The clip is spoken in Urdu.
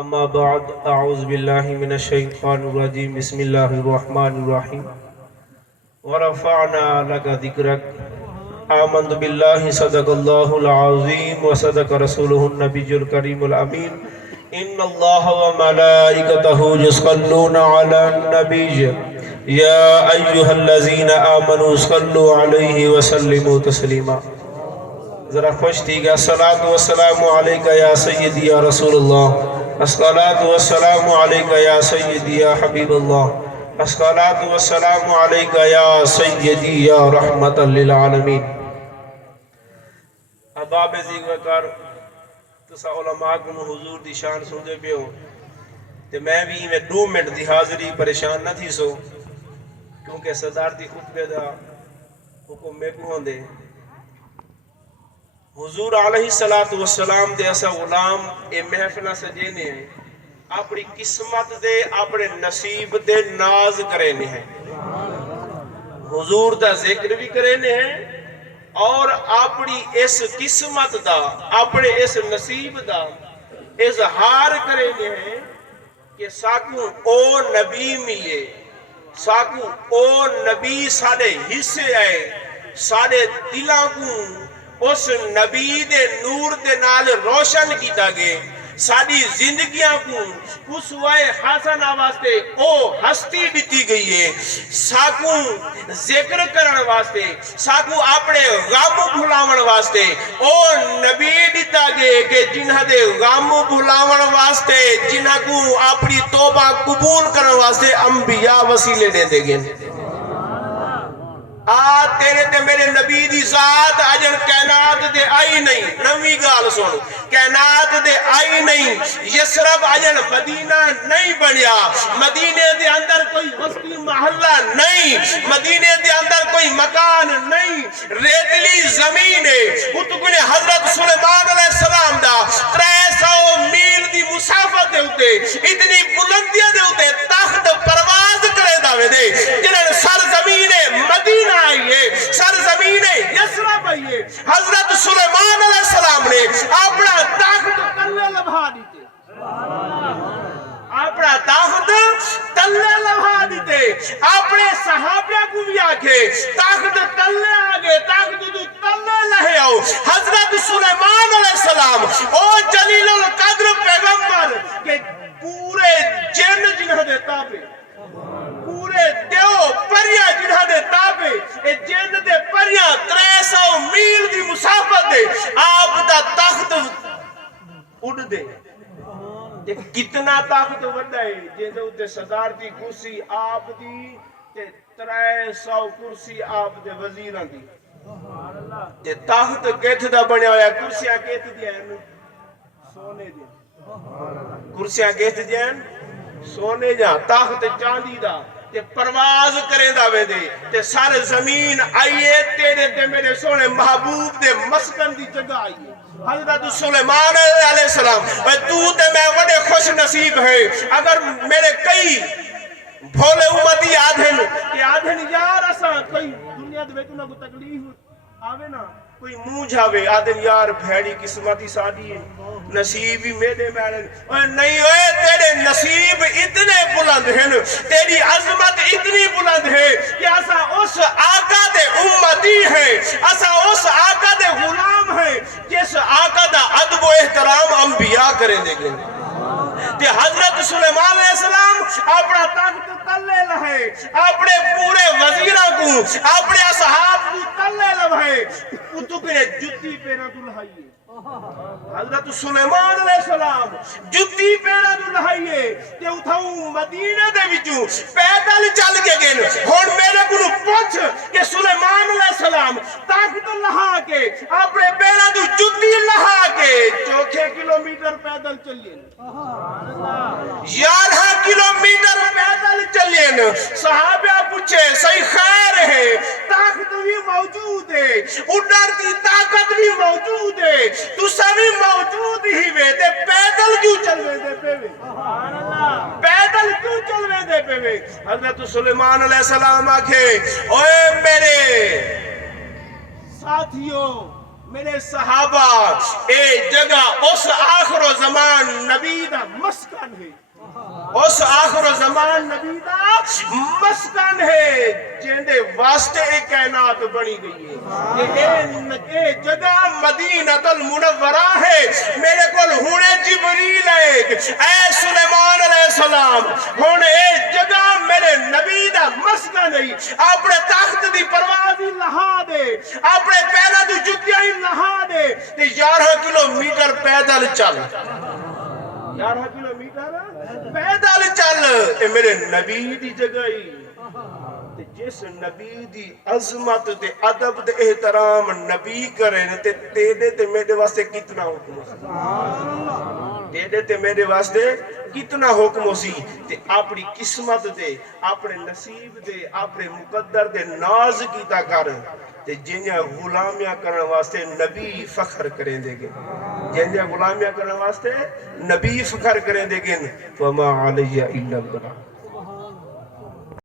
اما بعد اعوذ باللہ من الشیطان الرجیم بسم اللہ الرحمن الرحیم ورفعنا لك ذکرک آمنت باللہ صدق اللہ العظیم وصدق رسولہ النبی الکریم الامین ان اللہ وملائکتہ یصلون علی النبی یا ایہا الذین آمنوا صلوا علیہ وسلموا تسلیما۔ ذرا خوش تھی گا الصلاۃ والسلام علیکہ یا سیدی یا رسول اللہ، الصلاۃ والسلام علیکہ یا سیدی یا حبیب اللہ، الصلاۃ والسلام علیکہ یا سیدی یا رحمت للعالمین۔ احباب ذکر کر تسا علماء کو حضور دی شان سندے پہ ہو تے میں بھی میں 2 منٹ دی حاضری پریشان نہ تھی سو، کیونکہ صدار دی خطبے دا حکم میں کو ہوندے۔ حضور علیہ السلام دے ایسا غلام اے محفلہ سجینے ہیں، اپنی قسمت دے اپنے نصیب دے ناز کرینے ہیں، حضور دا ذکر بھی کرینے ہیں اور اپنی اس قسمت دا اپنے اس نصیب دا اظہار کرینے ہیں کہ ساکوں او نبی ملے، ساکوں او نبی سارے حصے آئے، سارے دلاں کو اس نبی دے نور دے نال روشن کیتا گئے، ساری زندگیاں کو اسوہ حسنہ واسطے او ہستی دیتی گئی ہے، ساکوں ذکر کرن واسطے، ساکوں اپنے غم بھلاون واسطے او نبی دیتا گئے کہ جنہاں دے غم بھلاون واسطے، جنہاں کو اپنی توبہ قبول کرن واسطے انبیاء وسیلے دے دے گئے۔ تیرے تے میرے نبی دی ذات اجن کائنات دے آئی نہیں، نویں گال سن، کائنات دے آئی نہیں، یسرب اجن مدینہ نہیں بنیا، مدینے دے اندر کوئی وسطی محلہ نہیں، مدینے دے اندر کوئی مکان نہیں، ریتلی زمین ہے۔ اتکنے حضرت سلیمان علیہ السلام دا 300 میل دی مسافت دے ہوتے، اتنی بلندیاں دے ہوتے تخت پرواز کرے داوے دے، جنہیں سرزمین مدینہ آئیے، سرزمین یسرب آئیے، حضرت سلیمان علیہ السلام نے اپنا تخت تلے لبھا دیتے، اپنا تخت تلے لبھا دیتے، اپنے صحابہ کو بھی آکھے تخت تلے آگے، تخت تو تلے لہے آؤ۔ حضرت سلیمان علیہ السلام او جلیل القدر پیغمبر کہ پورے جن جنہ دے تابے، پورے دیو پریاں جنہاں دے تابے، اے جن دے پریاں 300 میل دی مسافت دے آپ دا تخت اڑ دے۔ کتنا تخت وڈا ہے جن دے اتے صدارتی کرسی آپ دی تے 300 کرسی آپ دے وزیراں دی، تے تخت کیتھ دا بنیا ہویا، کرسیاں کیتھ دی ہیں سونے دی، کرسیاں کیتھ دی ہیں سونے جا، تخت چاندی دا، تے پرواز کرے داوے دے، تے سارے زمین آئیے تیرے تے میرے سونے محبوب دے مسکن دی جگہ آئیے۔ حضرت سلیمان علیہ السلام تو تے میں بڑے خوش نصیب ہے، اگر میرے کئی بھولے امتی آدھن کہ آدھن یار اساں کوئی دنیا دے بیتوں نہ کو تکلیف آوے نا، کوئی منہ جاوے آدھن یار بھیڑی قسمتی سادی ہے، نصیب ہی میرے میرن، نہیں ہوئے تیرے نصیب اتنے بلند ہیں، تیری عظمت اتنی بلند ہے کہ اسا اس آقا دے امتی ہیں، اسا اس آقا دے غلام ہیں جس آقا دا ادب و احترام انبیاء کریں دے گئے۔ تے حضرت سلیمان علیہ السلام اپنا تخت تلے لہے، اپنے پورے وزیرہ کو، اپنے اصحاب کو تلے لہے، اتکنے جتی پیرا دلہائیے۔ حضرت سلیمان علیہ السلام جتی پیرا دلہائیے کہ اتھاؤں مدینہ دے وچوں پیدل چل کے گئے۔ ہون میرے کو پوچھ کہ سلیمان علیہ السلام تخت لہا کے اپنے پیرا دو جتی لہا کے 4 کلومیٹر پیدل چلیے، 11 کلومیٹر پیدل چلیے۔ صحابہ پوچھے صحیح خیر ہے، طاقت بھی موجود ہے، اڈر کی طاقت بھی موجود ہے، تو سبھی موجود ہی وے دے پیدل کیوں چلوے دے پہ وے، پیدل کیوں چلوے دے پہ وے۔ حضرت سلیمان علیہ السلام آکھے اوے میرے ساتھیوں، میرے صحابہ اے جگہ اس آخر و زمان نبی دا مسکن ہے، اس آخر و زمان نبی دا مسکن ہے جندے واسطے ایک کائنات بنی گئی ہے۔ اے جگہ مدینہ المنورہ ہے، میرے کول ہونے جبریل ہے، اے سلیمان علیہ السلام ہونے اے جگہ میرے نبی دا مسکن ہے، اپنے تخت دی پروازی لہا دے، اپنے پیرہ دی جتیائی لہا دے، تے 11 کلومیٹر پیدل چل، 11 کلومیٹر پیدل چل، اے میرے نبی دی جگہ ہی، تے جس نبی دی عظمت تے ادب تے احترام نبی کریں تے تیرے تے میرے واسطے کتنا حکم سی، تیرے تے میرے واسطے کتنا حکم سی، تے اپنی قسمت دے، اپنے نصیب دے، اپنے مقدر دے ناز کیتا کر، تے جنیا غلامیاں کرنے واسطے نبی فخر کریں دے گے، جنیا غلامیاں کرنے واسطے نبی فخر کریں دے گے، وَمَا عَلَيَّ إِلَّا الْبَلَاغُ۔